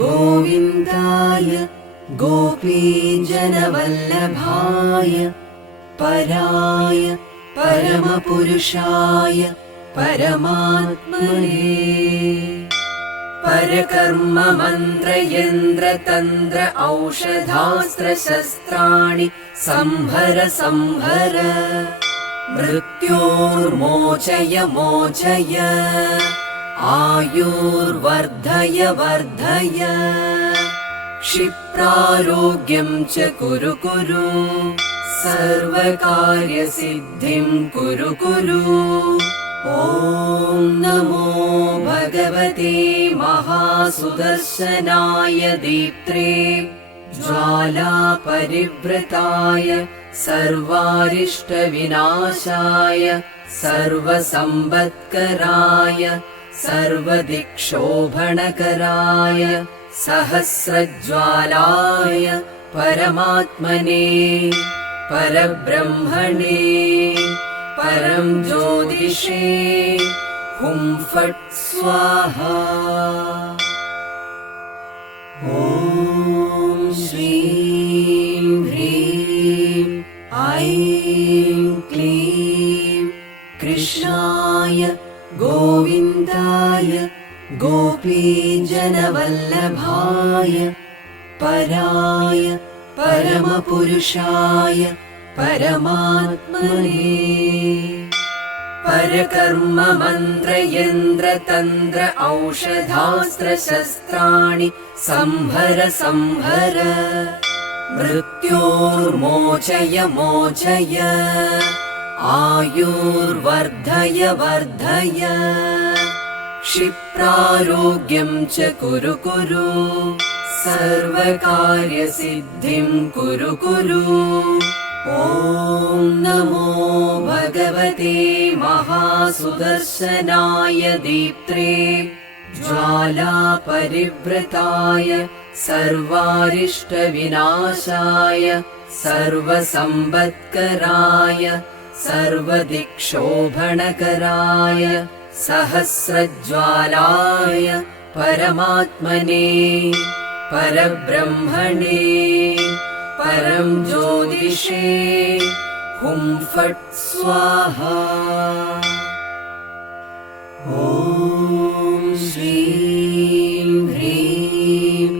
गोविन्दाय गोपीजनवल्लभाय पराय परमपुरुषाय परमात्मने परकर्म मन्त्र यन्त्र तन्त्र औषधास्त्र शस्त्राणि संहर संहर मृत्योर्मोचय मोचय आयुर्वर्धय वर्धय क्षिप्रारोग्यं च कुरु कुरु सर्वकार्यसिद्धिं कुरु कुरु ॐ नमो भगवते महासुदर्शनाय दीप्त्रे ज्वालापरिवृताय सर्वारिष्टविनाशाय सर्वसम्पत्कराय सर्वदिक्शोभणकराय सहस्रज्वालाय परमात्मने परब्रह्मणे परं ज्योतिषे हुं फट् स्वाहा ॐ श्रीं ह्रीं ऐं क्लीं कृष्णाय गोविन्दाय गोपीजनवल्लभाय पराय परमपुरुषाय परमात्मने परकर्म मन्त्र यन्त्र तन्त्र औषधास्त्र शस्त्राणि संहर संहर मृत्योर्मोचय मोचय आयुर्वर्धय वर्धय क्षिप्रारोग्यं च कुरु कुरु सर्वकार्यसिद्धिं कुरु कुरु ॐ नमो भगवते महासुदर्शनाय दीप्त्रे ज्वालापरिवृताय सर्वारिष्टविनाशाय सर्वसम्पत्कराय सर्वदिक्शोभणकराय सहस्रज्वालाय परमात्मने परब्रह्मणे परं ज्योतिषे हुं फट् स्वाहा ॐ श्रीं ह्रीं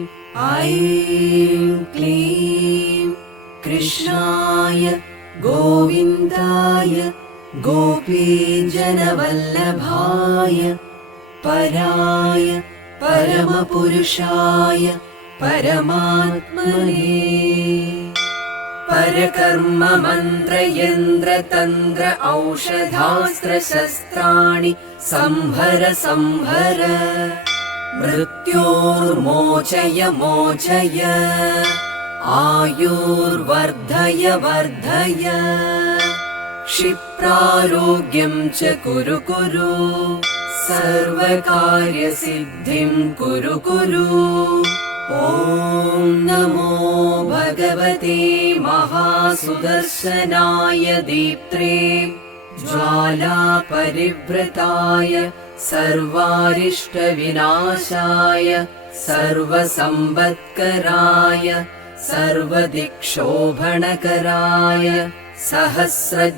ऐं क्लीं कृष्णाय गोविन्दाय गोपीजनवल्लभाय पराय परमपुरुषाय परमात्मने परकर्म मन्त्र यन्त्र तन्त्र औषधास्त्र शस्त्राणि संहर संहर मृत्योर्मोचय मोचय आयुर्वर्धय वर्धय क्षिप्रारोग्यं च कुरु कुरु सर्वकार्यसिद्धिं कुरु कुरु ॐ नमो भगवते महासुदर्शनाय दीप्त्रे ज्वालापरिवृताय सर्वारिष्टविनाशाय सर्वसम्पत्कराय सर्वदिक्शोभणकराय सहस्रज्वालाय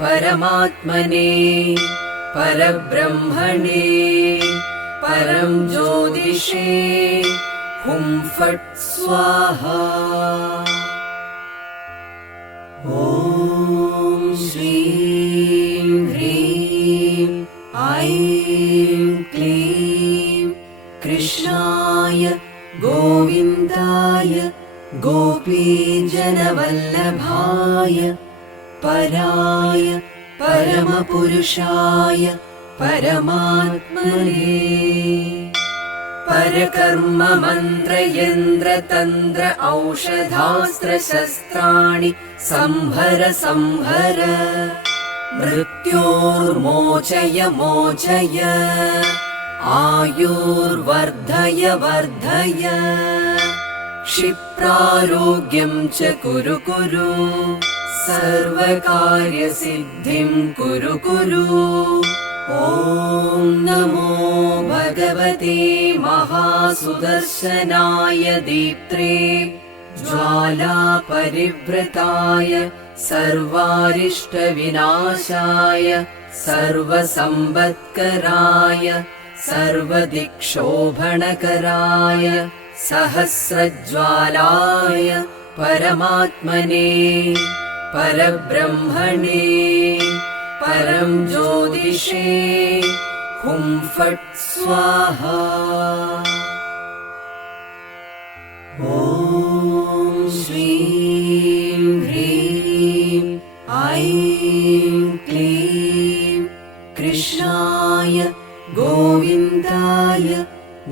परमात्मने परब्रह्मणे परं ज्योतिषे हुं फट् स्वाहा ॐ श्रीं ह्रीं ऐं क्लीं कृष्णाय गोविन्दाय गोपीजनवल्लभाय पराय परमपुरुषाय परमात्मने परकर्म मन्त्र यन्त्र तन्त्र औषधास्त्र शस्त्राणि संहर संहर मृत्योर्मोचय मोचय आयुर्वर्धय वर्धय क्षिप्रारोग्यं च कुरु कुरु सर्वकार्यसिद्धिं कुरु कुरु ॐ ॐ नमो भगवते महासुदर्शनाय दीप्त्रे ज्वालापरिवृताय सर्वारिष्टविनाशाय सर्वसम्पत्कराय सर्वदिक्शोभणकराय सहस्रज्वालाय परमात्मने परब्रह्मणे परं ज्योतिषे हुं फट् स्वाहा। ॐ श्रीं ह्रीं ऐं क्लीं कृष्णाय गोविन्दाय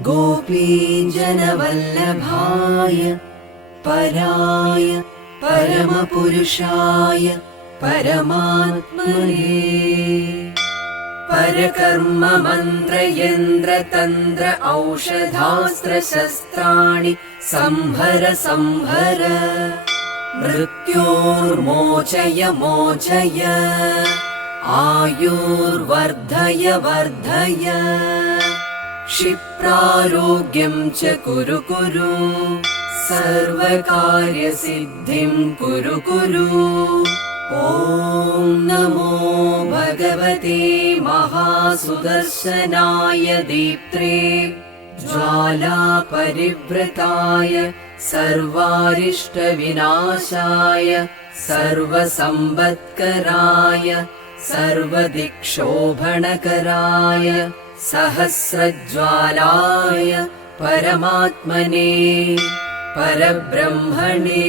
गोपीजनवल्लभाय पराय परमपुरुषाय परमात्मने परकर्म मन्त्र यन्त्र तन्त्र औषधास्त्र शस्त्राणि संहर संहर मृत्योर्मोचय मोचय आयुर्वर्धय वर्धय क्षिप्रारोग्यं च कुरु कुरु सर्वकार्यसिद्धिं कुरु कुरु। ॐ नमो भगवते महासुदर्शनाय दीप्त्रे ज्वालापरिवृताय सर्वारिष्टविनाशाय सर्वसम्पत्कराय सर्वदिक्शोभणकराय सहस्रज्वालाय परमात्मने परब्रह्मणे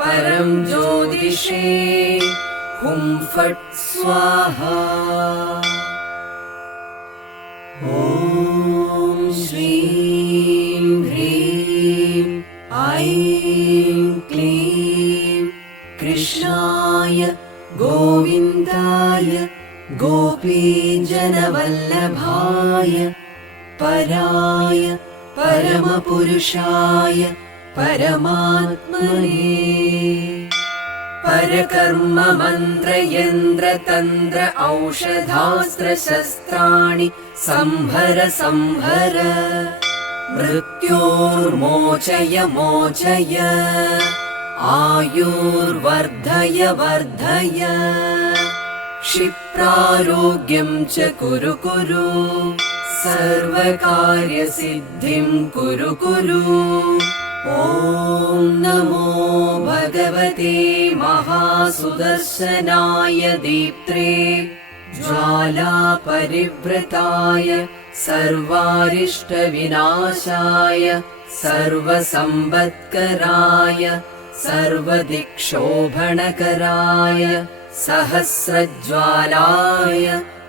परं ज्योतिषे हुं फट् स्वाहा। ॐ श्रीं ह्रीं ऐं क्लीं कृष्णाय गोविन्दाय गोपीजनवल्लभाय पराय परमपुरुषाय परमात्मने परकर्म मन्त्र यन्त्र तन्त्र औषधास्त्र शस्त्राणि संहर संहर मृत्योर्मोचय मोचय आयुर्वर्धय वर्धय क्षिप्रारोग्यं च कुरु कुरु सर्वकार्यसिद्धिं कुरु कुरु। ॐ नमो भगवते महासुदर्शनाय दीप्त्रे ज्वालापरिवृताय सर्वारिष्टविनाशाय सर्वसम्पत्कराय सर्वदिक्शोभणकराय सहस्रज्वालाय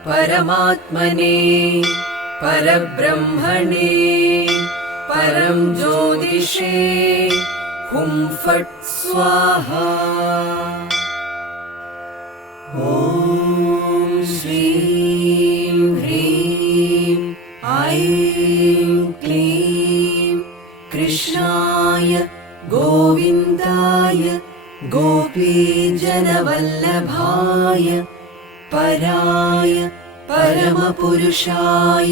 परमात्मने परब्रह्मणे परं ज्योतिषे हुं फट् स्वाहा। ॐ श्रीं ह्रीं ऐं क्लीं कृष्णाय गोविन्दाय गोपीजनवल्लभाय पराय परमपुरुषाय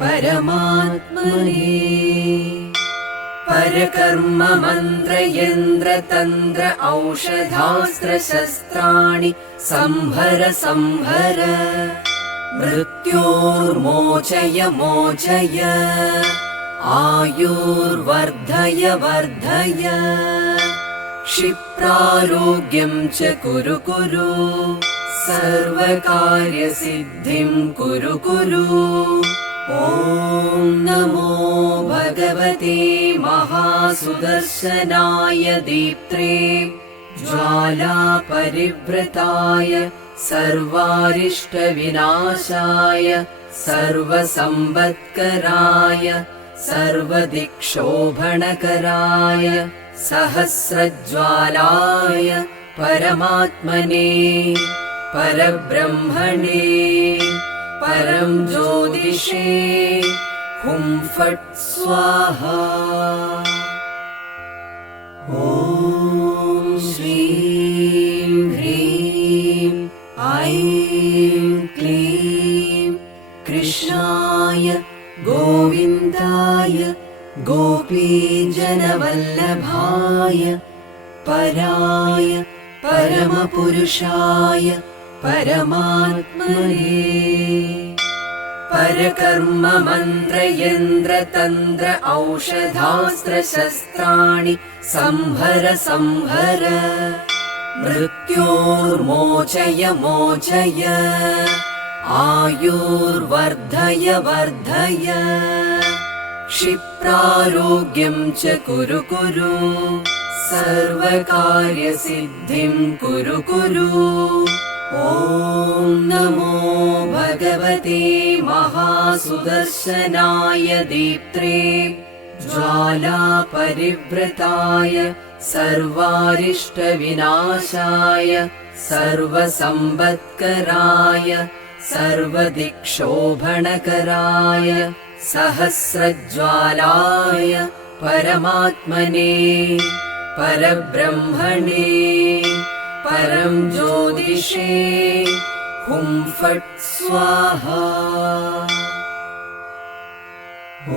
परमात्मने परकर्म मन्त्र यन्त्र तन्त्र औषधास्त्र शस्त्राणि संहर संहर मृत्योर्मोचय मोचय आयुर्वर्धय वर्धय क्षिप्रारोग्यं च कुरु कुरु सर्वकार्यसिद्धिं कुरु कुरु। ॐ नमो भगवते महासुदर्शनाय दीप्त्रे ज्वालापरिवृताय सर्वारिष्टविनाशाय सर्वसम्पत्कराय सर्वदिक्शोभणकराय सहस्रज्वालाय परमात्मने परब्रह्मणे परं ज्योतिषे हुं फट् स्वाहा। ॐ श्रीं ह्रीं ऐं क्लीं गोविन्दाय गोपीजनवल्लभाय पराय परमपुरुषाय परमात्मने परकर्म मन्त्र यन्त्र तन्त्र औषधास्त्र शस्त्राणि संहर संहर मृत्योर्मोचय मोचय आयुर्वर्धय वर्धय क्षिप्रारोग्यं च कुरु कुरु सर्वकार्यसिद्धिं कुरु कुरु ॐ नमो भगवते महासुदर्शनाय दीप्त्रे ज्वालापरिवृताय सर्वारिष्टविनाशाय सर्वसम्पत्कराय सर्वदिक्शोभणकराय सहस्रज्वालाय परमात्मने परब्रह्मणे परं ज्योतिषे हुं फट् स्वाहा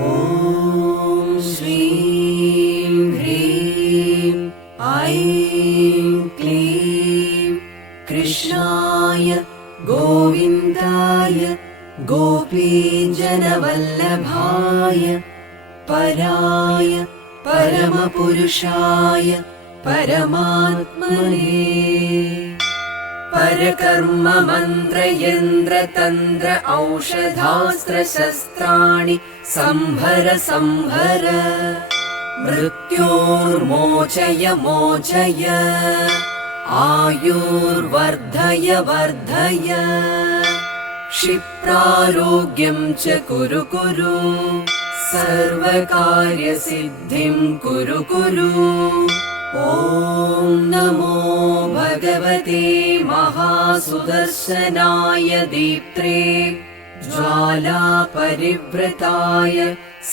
ॐ श्रीं ह्रीं ऐं क्लीं कृष्णाय गोविन्दाय गोपीजनवल्लभाय पराय परमपुरुषाय परमात्मने परकर्म मन्त्र यन्त्र तन्त्र औषधास्त्र शस्त्राणि संहर संहर मृत्योर्मोचय मोचय आयुर्वर्धय वर्धय क्षिप्रारोग्यं च कुरु कुरु सर्वकार्यसिद्धिं कुरु कुरु ॐ नमो भगवते महासुदर्शनाय दीप्त्रे ज्वालापरिवृताय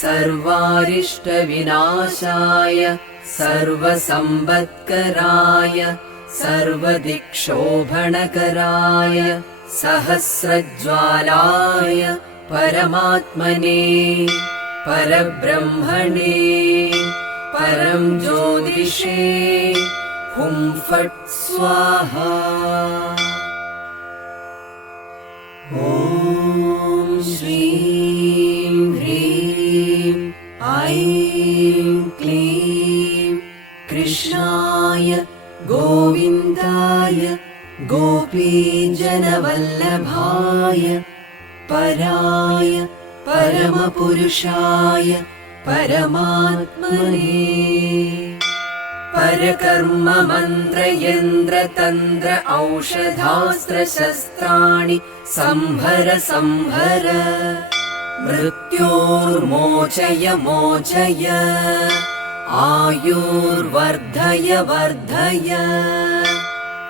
सर्वारिष्टविनाशाय सर्वसम्पत्कराय सर्वदिक्शोभणकराय सहस्रज्वालाय परमात्मने परब्रह्मणे परं ज्योतिषे हुं फट् स्वाहा ॐ श्रीं ह्रीं ऐं क्लीं कृष्णाय गोविन्दाय गोपीजनवल्लभाय पराय परमपुरुषाय परमात्मने परकर्म मन्त्र यन्त्र तन्त्र औषधास्त्र शस्त्राणि संहर संहर मृत्योर्मोचय मोचय आयुर्वर्धय वर्धय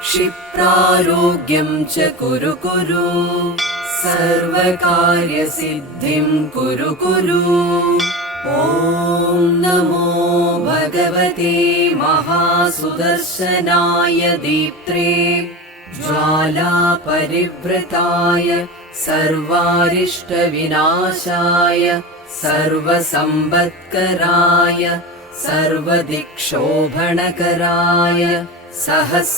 क्षिप्रारोग्यं च कुरु कुरु सर्वकार्यसिद्धिं कुरु कुरु ॐ नमो भगवते महासुदर्शनाय दीप्त्रे ज्वालापरिवृताय सर्वारिष्टविनाशाय सर्वसम्पत्कराय सर्वदिक्शोभणकराय सहस्रज्वालाय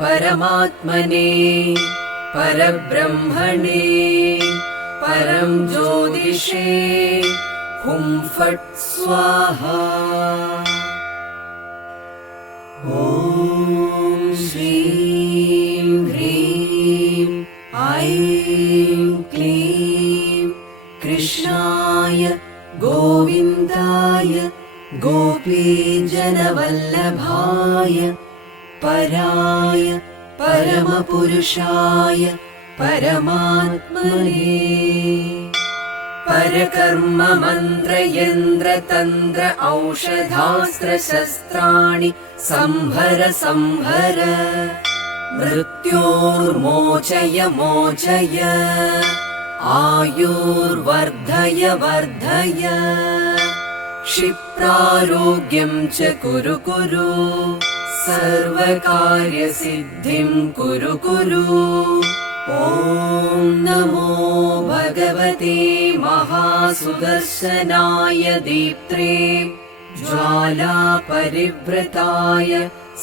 परमात्मने परब्रह्मणे परं ज्योतिषे हुं फट् स्वाहा ॐ श्रीं ह्रीं ऐं क्लीं कृष्णाय गोविन्दाय गोपीजनवल्लभाय पराय परमपुरुषाय परमात्मने परकर्म मन्त्र यन्त्र तन्त्र औषधास्त्र शस्त्राणि संहर संहर मृत्योर्मोचय मोचय आयुर्वर्धय वर्धय क्षिप्रारोग्यं च कुरु कुरु सर्वकार्यसिद्धिं कुरु कुरु ॐ ॐ नमो भगवते महासुदर्शनाय दीप्त्रे ज्वालापरिवृताय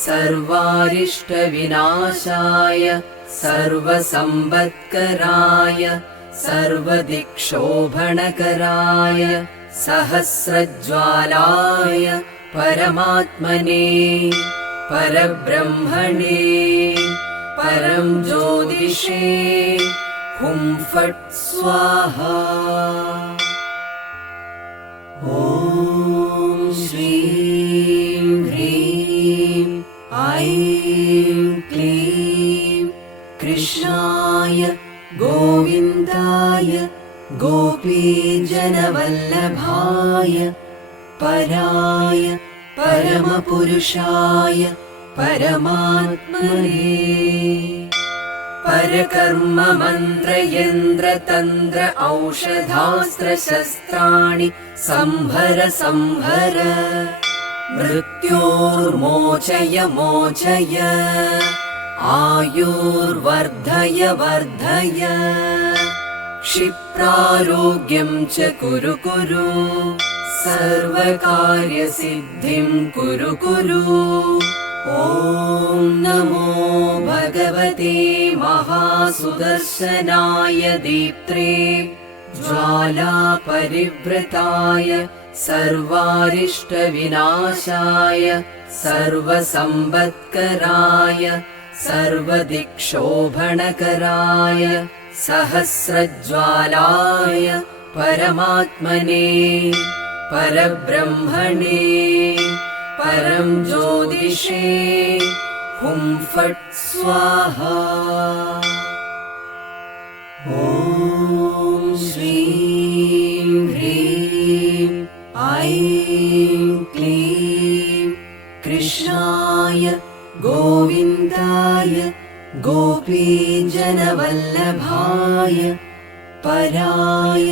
सर्वारिष्टविनाशाय सर्वसम्पत्कराय सर्वदिक्षोभणकराय सहस्रज्वालाय परमात्मने परब्रह्मणे परं ज्योतिषे हुं फट् स्वाहा। ॐ श्रीं ह्रीं ऐं क्लीं कृष्णाय गोविन्दाय गोपीजनवल्लभाय पराय परमपुरुषाय परमात्मने परकर्म मन्त्र यन्त्र तन्त्र औषधास्त्र शस्त्राणि संहर संहर मृत्योर्मोचय मोचय आयुर्वर्धय वर्धय क्षिप्रारोग्यं च कुरु कुरु सर्वकार्यसिद्धिं कुरु कुरु। ॐ नमो भगवते महासुदर्शनाय दीप्त्रे ज्वालापरिवृताय सर्वारिष्टविनाशाय सर्वसम्पत्कराय सर्वदिक्षोभणकराय सहस्रज्वालाय परमात्मने परब्रह्मणे परं ज्योतिषे हुं फट् स्वाहा। ॐ श्रीं ह्रीं ऐं क्लीं कृष्णाय गोविन्दाय गोपीजनवल्लभाय पराय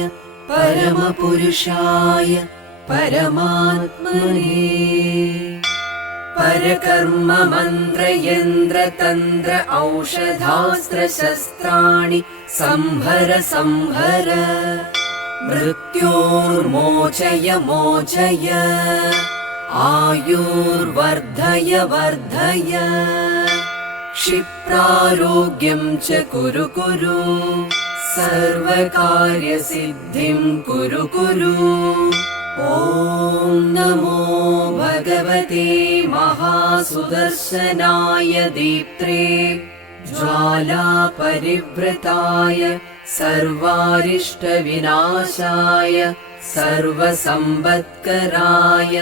परमपुरुषाय परमात्मने परकर्म मन्त्र यन्त्र तन्त्र औषधास्त्र शस्त्राणि संहर संहर मृत्योर्मोचय मोचय आयुर्वर्धय वर्धय क्षिप्रारोग्यं च कुरु कुरु सर्वकार्यसिद्धिं कुरु कुरु। ॐ नमो भगवते महासुदर्शनाय दीप्त्रे ज्वालापरिवृताय सर्वारिष्टविनाशाय सर्वसम्पत्कराय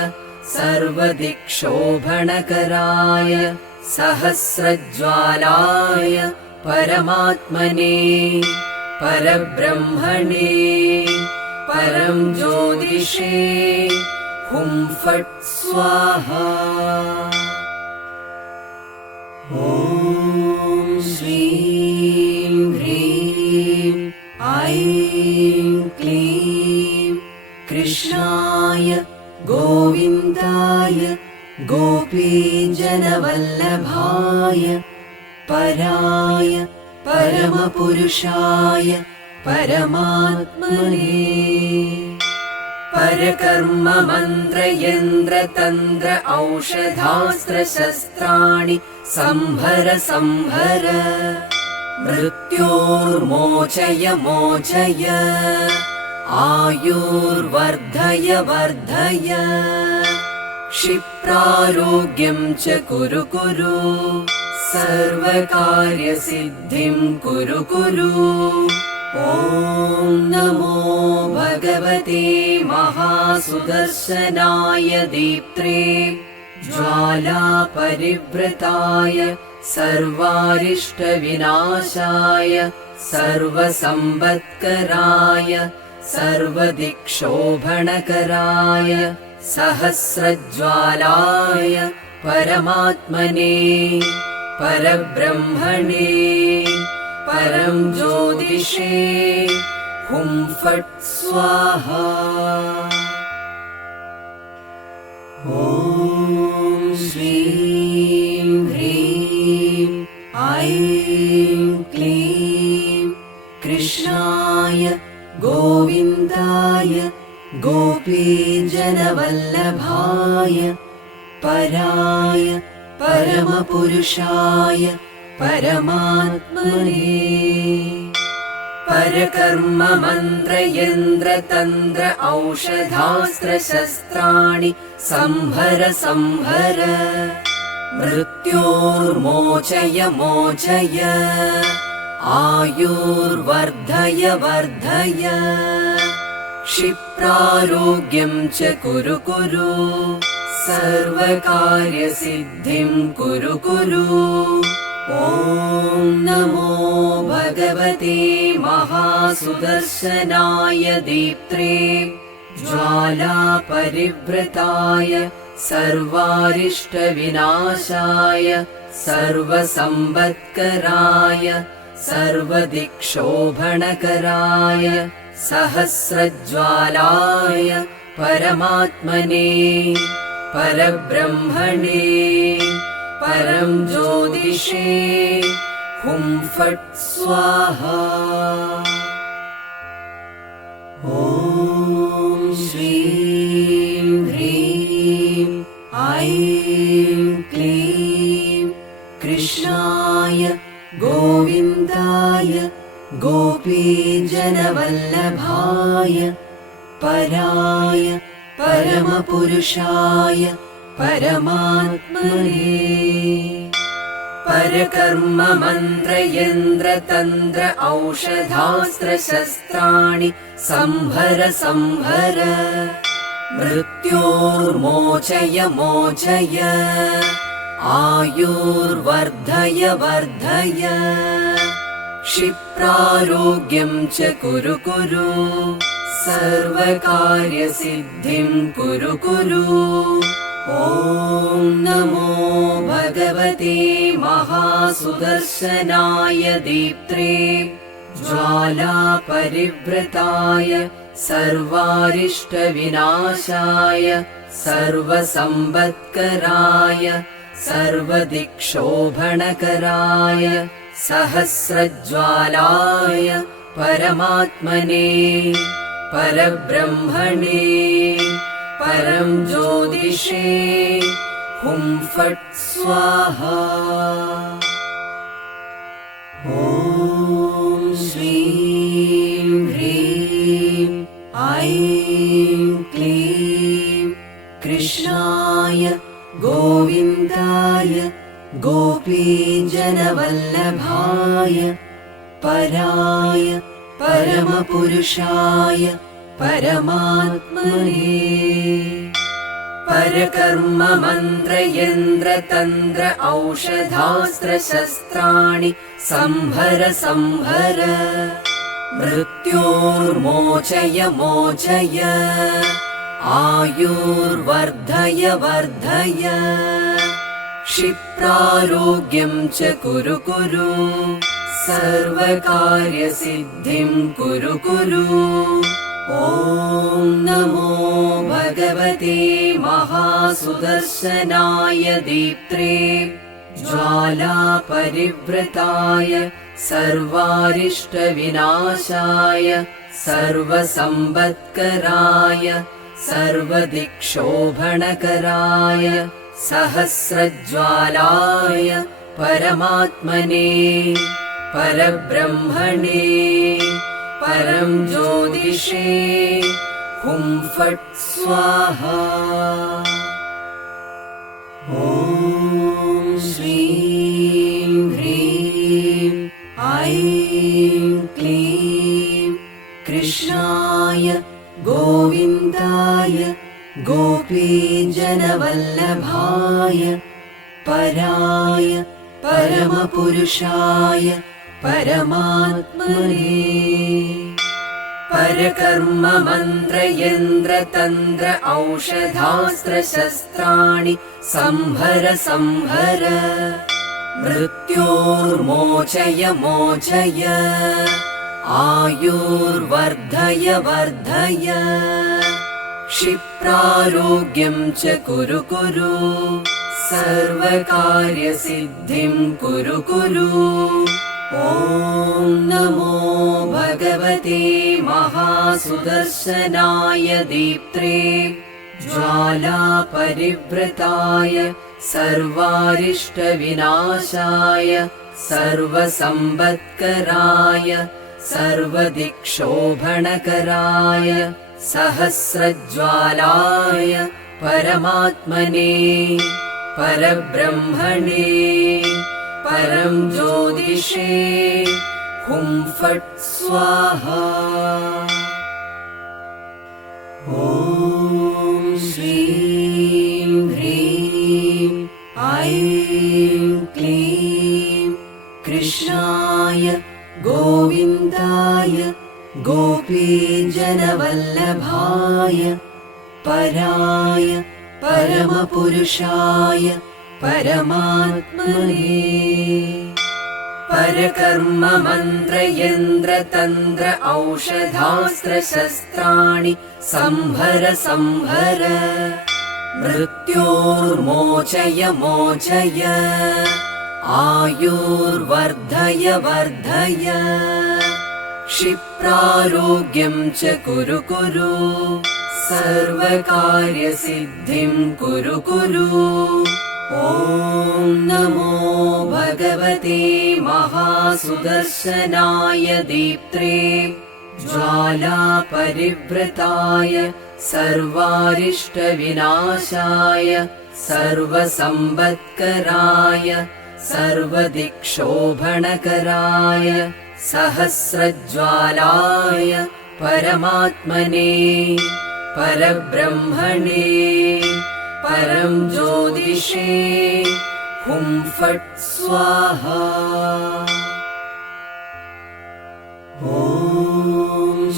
सर्वदिक्षोभणकराय सहस्रज्वालाय परमात्मने परब्रह्मणे परं ज्योतिषे हुं फट् स्वाहा। ॐ श्रीं ह्रीं ऐं क्लीं कृष्णाय गोविन्दाय गोपीजनवल्लभाय पराय परमपुरुषाय परमात्मने परकर्म मन्त्र यन्त्र तन्त्र औषधास्त्र शस्त्राणि संहर संहर मृत्योर्मोचय मोचय आयुर्वर्धय वर्धय क्षिप्रारोग्यं च कुरु कुरु सर्वकार्यसिद्धिं कुरु कुरु। ॐ नमो भगवते महासुदर्शनाय दीप्त्रे ज्वालापरिवृताय सर्वारिष्टविनाशाय सर्वसम्पत्कराय सर्वदिक्षोभणकराय सहस्रज्वालाय परमात्मने परब्रह्मणे परं ज्योतिषे हुं फट् स्वाहा। ॐ श्रीं ह्रीं ऐं क्लीं गोविन्दाय गोपीजनवल्लभाय पराय परमपुरुषाय परमात्मने परकर्म मन्त्र यन्त्र तन्त्र औषधास्त्र शस्त्राणि संहर संहर मृत्योर्मोचय मोचय आयुर्वर्धय वर्धय क्षिप्रारोग्यं च कुरु कुरु सर्वकार्यसिद्धिं कुरु कुरु ॐ नमो भगवते महासुदर्शनाय दीप्त्रे ज्वालापरिवृताय सर्वारिष्टविनाशाय सर्वसम्पत्कराय सर्वदिक्शोभणकराय सहस्रज्वालाय परमात्मने परब्रह्मणे परं ज्योतिषे हुं फट् स्वाहा ॐ श्रीं ह्रीं ऐं क्लीं कृष्णाय गोविन्दाय गोपीजनवल्लभाय पराय परमपुरुषाय परमात्मने परकर्म मन्त्र यन्त्र तन्त्र औषधास्त्र शस्त्राणि संहर संहर मृत्योर्मोचय मोचय आयुर्वर्धय वर्धय क्षिप्रारोग्यं च कुरु कुरु सर्वकार्यसिद्धिं कुरु कुरु ॐ नमो भगवते महासुदर्शनाय दीप्त्रे ज्वालापरिवृताय सर्वारिष्टविनाशाय सर्वसम्पत्कराय सर्वदिक्शोभणकराय सहस्रज्वालाय परमात्मने परब्रह्मणे परं ज्योतिषे हुं फट् स्वाहा ॐ श्रीं ह्रीं ऐं क्लीं कृष्णाय गोविन्दाय गोपीजनवल्लभाय पराय परमपुरुषाय परमात्मने परकर्म मन्त्र यन्त्र तन्त्र औषधास्त्र शस्त्राणि संहर संहर मृत्योर्मोचय मोचय आयुर्वर्धय वर्धय क्षिप्रारोग्यं च कुरु कुरु सर्वकार्यसिद्धिं कुरु कुरु ॐ नमो भगवते महासुदर्शनाय दीप्त्रे ज्वालापरिवृताय सर्वारिष्टविनाशाय सर्वसम्पत्कराय सर्वदिक्शोभणकराय सहस्रज्वालाय परमात्मने परब्रह्मणे परं ज्योतिषे हुं फट् स्वाहा ॐ श्रीं ह्रीं ऐं क्लीं कृष्णाय गोविन्दाय गोपीजनवल्लभाय पराय परमपुरुषाय परमात्मने परकर्म मन्त्र यन्त्र तन्त्र औषधास्त्र शस्त्राणि संहर संहर मृत्योर्मोचय मोचय आयुर्वर्धय वर्धय क्षिप्रारोग्यं च कुरु कुरु सर्वकार्यसिद्धिं कुरु कुरु ॐ ॐ नमो भगवते महासुदर्शनाय दीप्त्रे ज्वालापरिवृताय सर्वारिष्टविनाशाय सर्वसम्पत्कराय सर्वदिक्शोभणकराय सहस्रज्वालाय परमात्मने परब्रह्मणे परं ज्योतिषे हुं फट् स्वाहा। ॐ श्रीं ह्रीं ऐं क्लीं कृष्णाय गोविन्दाय गोपीजनवल्लभाय पराय परमपुरुषाय परमात्मने परकर्म मन्त्र यन्त्र तन्त्र औषधास्त्र शस्त्राणि संहर संहर मृत्योर्मोचय मोचय आयुर्वर्धय वर्धय क्षिप्रारोग्यं च कुरु कुरु सर्वकार्यसिद्धिं कुरु कुरु। ॐ नमो भगवते महासुदर्शनाय दीप्त्रे ज्वालापरिवृताय सर्वारिष्टविनाशाय सर्वसम्पत्कराय सर्वदिक्शोभणकराय सहस्रज्वालाय परमात्मने परब्रह्मणे परं ज्योतिषे हुं फट् स्वाहा। ॐ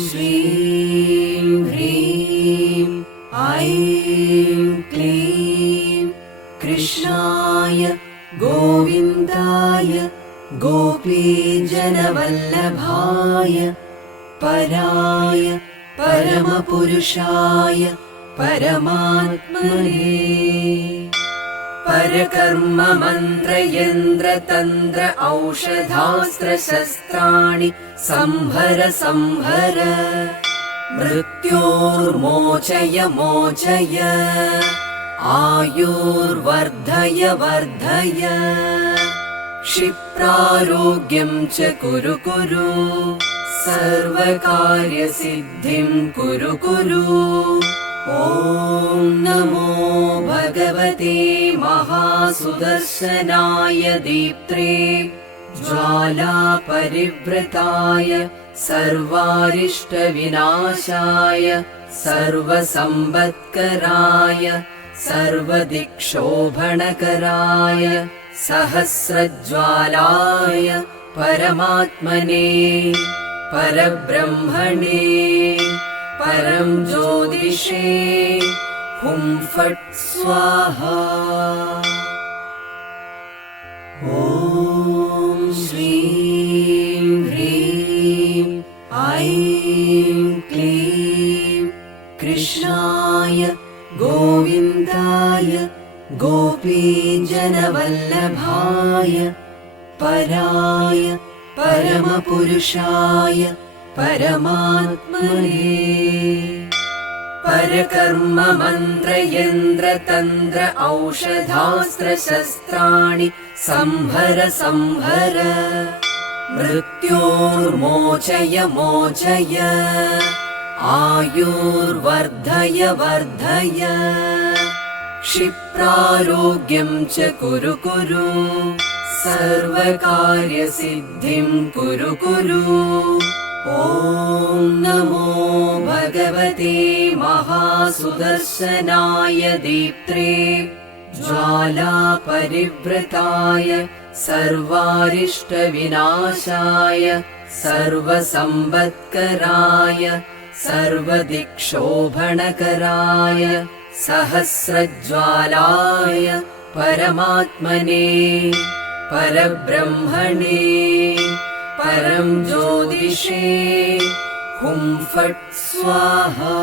श्रीं ह्रीं ऐं क्लीं कृष्णाय गोविन्दाय गोपीजनवल्लभाय पराय परमपुरुषाय परमात्मने परकर्म मन्त्र यन्त्र तन्त्र औषधास्त्र शस्त्राणि संहर संहर मृत्योर्मोचय मोचय आयुर्वर्धय वर्धय क्षिप्रारोग्यं च कुरु कुरु सर्वकार्यसिद्धिं कुरु कुरु। ॐ नमो भगवते महासुदर्शनाय दीप्त्रे ज्वालापरिवृताय सर्वारिष्टविनाशाय सर्वसम्पत्कराय सर्वदिक्शोभणकराय सहस्रज्वालाय परमात्मने परब्रह्मणे परं ज्योतिषे हुं फट् स्वाहा। ॐ श्रीं ह्रीं ऐं क्लीं कृष्णाय गोविन्दाय गोपीजनवल्लभाय पराय परमपुरुषाय परमात्मने परकर्म मन्त्र यन्त्र तन्त्र औषधास्त्र शस्त्राणि संहर संहर मृत्योर्मोचय मोचय आयुर्वर्धय वर्धय क्षिप्रारोग्यं च कुरु कुरु सर्वकार्यसिद्धिं कुरु कुरु। ॐ नमो भगवते महासुदर्शनाय दीप्त्रे ज्वालापरिवृताय सर्वारिष्टविनाशाय सर्वसम्पत्कराय सर्वदिक्शोभणकराय सहस्रज्वालाय परमात्मने परब्रह्मणे परं ज्योतिषे हुं फट् स्वाहा।